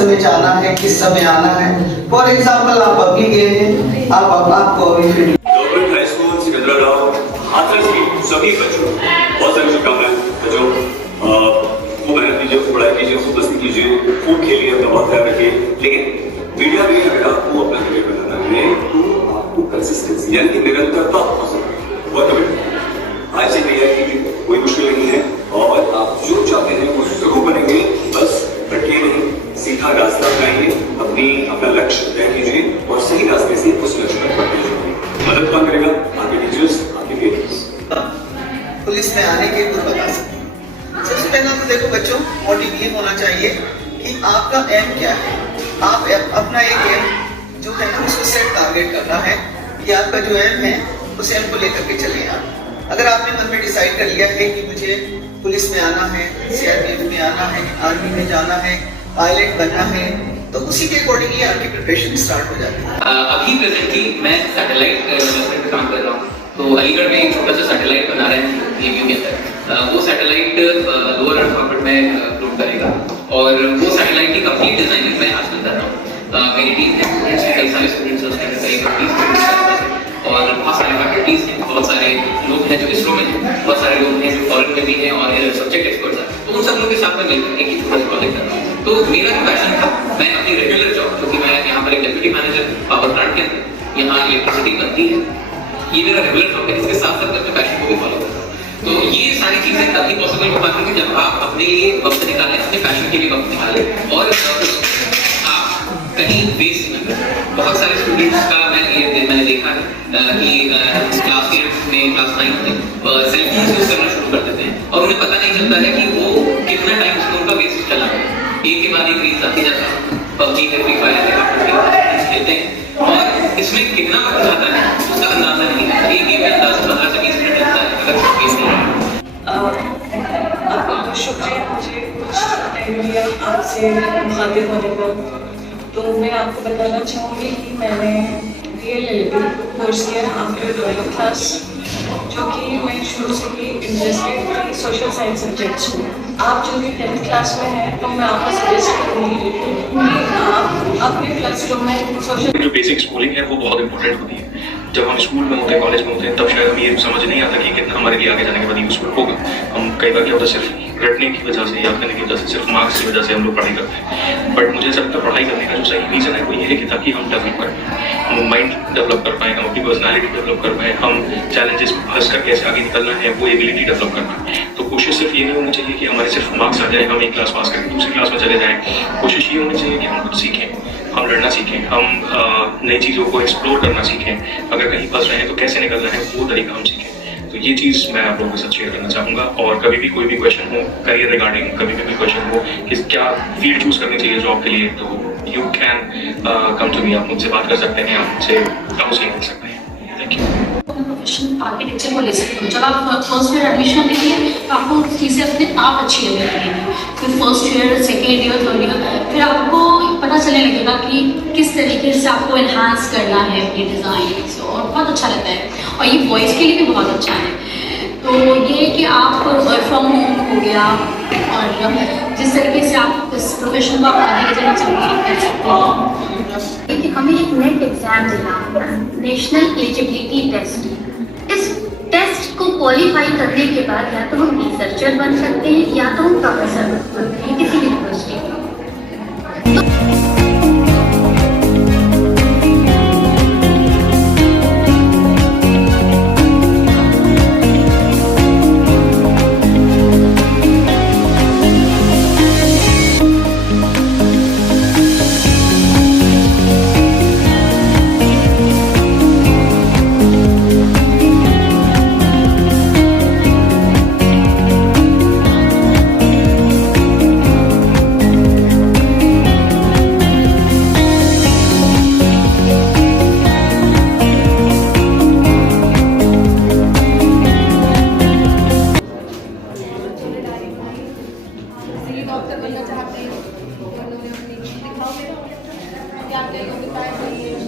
समय जाना है, किस समय आना है। फॉर एग्जाम्पल आप अभी गए हैं, आपको अभी फिर government high school Secunderabad Hathras की सभी बच्चों बहुत सारी शुभकामनाएं। बच्चों खूब मेहनत कीजिए, खूब पढ़ाई कीजिए, खूब मस्ती कीजिए, खूब खेलिए, अपना बहुत ख्याल रखिए। लेकिन मीडिया में अगर आपको अपना करियर बनाना है तो आपको कंसिस्टेंसी यानी कि निरंतरता बहुत जरूरी है। बहुत आज से तैयारी कीजिए, कोई मुश्किल नहीं है और आप जो चाहते हैं वो जरूर बनेंगे। बस भटके नहीं, सीधा रास्ता अपनाइए, अपना लक्ष्य तय कीजिए और सही रास्ते से उस लक्ष्य तक बढ़ते जाइए। मदद कौन करेगा? आपके टीचर्स, आपके पेरेंट्स। पुलिस में आने के गुर बता सकते। सबसे पहला तो देखो बच्चों, मोटिव ये होना चाहिए कि आपका एम क्या है। आप अपना एक एम जो है ना उसको सेट टारगेट करना है कि आपका जो एम है उस एम को लेकर के चले आप। अगर आपने मन में डिसाइड कर लिया है कि मुझे पुलिस में आना है, सीआरपीएफ में आना है, आर्मी में जाना है, पायलट बनना है, तो उसी के अकॉर्डिंगली आपकी प्रिपरेशन स्टार्ट हो जाती है। अभी प्रेजेंटली मैं सैटेलाइट डेवलपमेंट पे काम कर रहा हूँ। तो अलीगढ़ में एक छोटा सा सैटेलाइट बना रहे हैं एयरव्यू के अंदर। वो सैटेलाइट लोअर अर्थ ऑर्बिट में फ्लोट करेगा और वो सैटेलाइट की कंप्लीट डिजाइनिंग मैं आजकल कर रहा हूँ। मेरी टीम है, स्टूडेंट्स हैं, कई सारे स्टूडेंट्स हैं, उसके अंदर कई 30 स्टूडेंट्स और बहुत सारे फैकल्टीज हैं, बहुत सारे लोग हैं जो इसरो में हैं, बहुत सारे लोग हैं जो फॉरेन में भी हैं और सब्जेक्ट एक्सपर्ट्स हैं। तो उन सब लोगों के साथ में मिलकर एक ही छोटा सा प्रोजेक्ट कर रहा हूँ। तो मेरा जो पैशन था, मैं अपनी रेगुलर जॉब, क्योंकि मैं यहाँ पर एक डेप्यूटी मैनेजर पावर प्लांट के अंदर यहाँ इलेक्ट्रिसिटी बनती है, ये मेरा रेगुलर जॉब है। इसके साथ साथ मैं अपने पैशन को भी फॉलो करता हूँ। तो ये सारी चीजें तभी पॉसिबल हो पाती है जब आप अपने लिए वक्त निकालें, अपने पैशन के लिए वक्त निकालें और आप कहीं वेस्ट न करें। बहुत सारे स्टूडेंट्स का मैंने देखा है कि क्लास 8 में, क्लास 9 में सेल फोन यूज करना शुरू कर देते हैं और उन्हें पता नहीं चलता है कि वो कितना टाइम उसमें उनका वेस्ट चला है। एक के बाद एक रील्स आती जाता है, पबजी है, फ्री फायर है, खेलते हैं और इसमें कितना वक्त जाता है उसका अंदाजा नहीं है। एक गेम में अंदाजा 15 से 20 मिनट लगता है अगर वेस्ट नहीं है। आपका शुक्रिया मुझे कुछ टाइम लिया आपसे मुखातिब होने का। तो मैं आपको बताना चाहूँगी कि मैंने DLLB कोर्स किया आफ्टर 12th क्लास, जो कि मैं शुरू से ही इंटरेस्टेड थी सोशल साइंस सब्जेक्ट्स में। आप जो भी 10th क्लास में हैं तो मैं आपको सजेस्ट करूँगी कि आप अपने क्लास में सोशल जो बेसिक स्कूलिंग है वो बहुत इंपॉर्टेंट होती है। जब हम स्कूल में होते हैं, कॉलेज में होते हैं, तब शायद हमें ये समझ नहीं आता कि कितना हमारे लिए आगे जाने के बाद यूजफुल होगा। हम कई बार क्या होता है सिर्फ रटने की वजह से, याद करने की वजह से, सिर्फ मार्क्स की वजह से हम लोग पढ़ाई करते हैं। बट मुझे ऐसा लगता है पढ़ाई करने का जो सही रीज़न है वो ये है कि ताकि हम डेवलप कर पाएँ, हम माइंड डेवलप कर पाएँ, हम अपनी पर्सनैलिटी डेवलप कर पाएँ, हम चैलेंजेस में फंस कर कैसे आगे निकलना है वो एबिलिटी डेवलप कर पाएँ। तो कोशिश सिर्फ ये नहीं होनी चाहिए कि हमारे सिर्फ मार्क्स आ जाए, हम एक क्लास पास करके दूसरी क्लास में चले जाएँ। कोशिश ये होनी चाहिए कि हम कुछ सीखें, हम लड़ना सीखें, हम नई चीज़ों को एक्सप्लोर करना सीखें। अगर कहीं फंस रहे हैं तो कैसे निकलना है वो तरीका हम सीखें। तो ये चीज़ मैं आप लोगों के साथ शेयर करना चाहूँगा। और कभी भी कोई भी क्वेश्चन हो करियर रिगार्डिंग, कभी भी कोई क्वेश्चन हो कि क्या फील्ड चूज़ करनी चाहिए जॉब के लिए, तो you can come to me, आप मुझसे बात कर सकते हैं, आप मुझसे काउंसलिंग कर सकते हैं। Thank you. प्रोफेशनल आर्किटेक्चर को ले सकते हो। जब आप फर्स्ट ईयर एडमिशन लेंगे तो आपको चीज़ें अपने आप अच्छी लगेंगी। फिर first year, second year, third year फिर आपको पता चलने लगेगा कि किस तरीके से आपको एनहांस करना है अपनी डिज़ाइन और बहुत अच्छा लगता है। और ये वॉइस के लिए भी बहुत अच्छा है। तो ये कि आप वर्क फ्रॉम होम हो गया और जिस तरीके से आप इस प्रोफेशन को आगे ले जाना चाहते हैं कर सकते हैं। कि हमें एक नेट एग्जाम देना होगा, नेशनल एलिजिबिलिटी टेस्ट। इस टेस्ट को क्वालिफाई करने के बाद या तो हम रिसर्चर बन सकते हैं या तो हम प्रोफेसर बन सकते हैं किसी भी यूनिवर्सिटी में। डॉक्टर बनना चाहते हैं, उन्होंने अपनी दिखाओगे क्या क्या योग्यताएं चाहिए।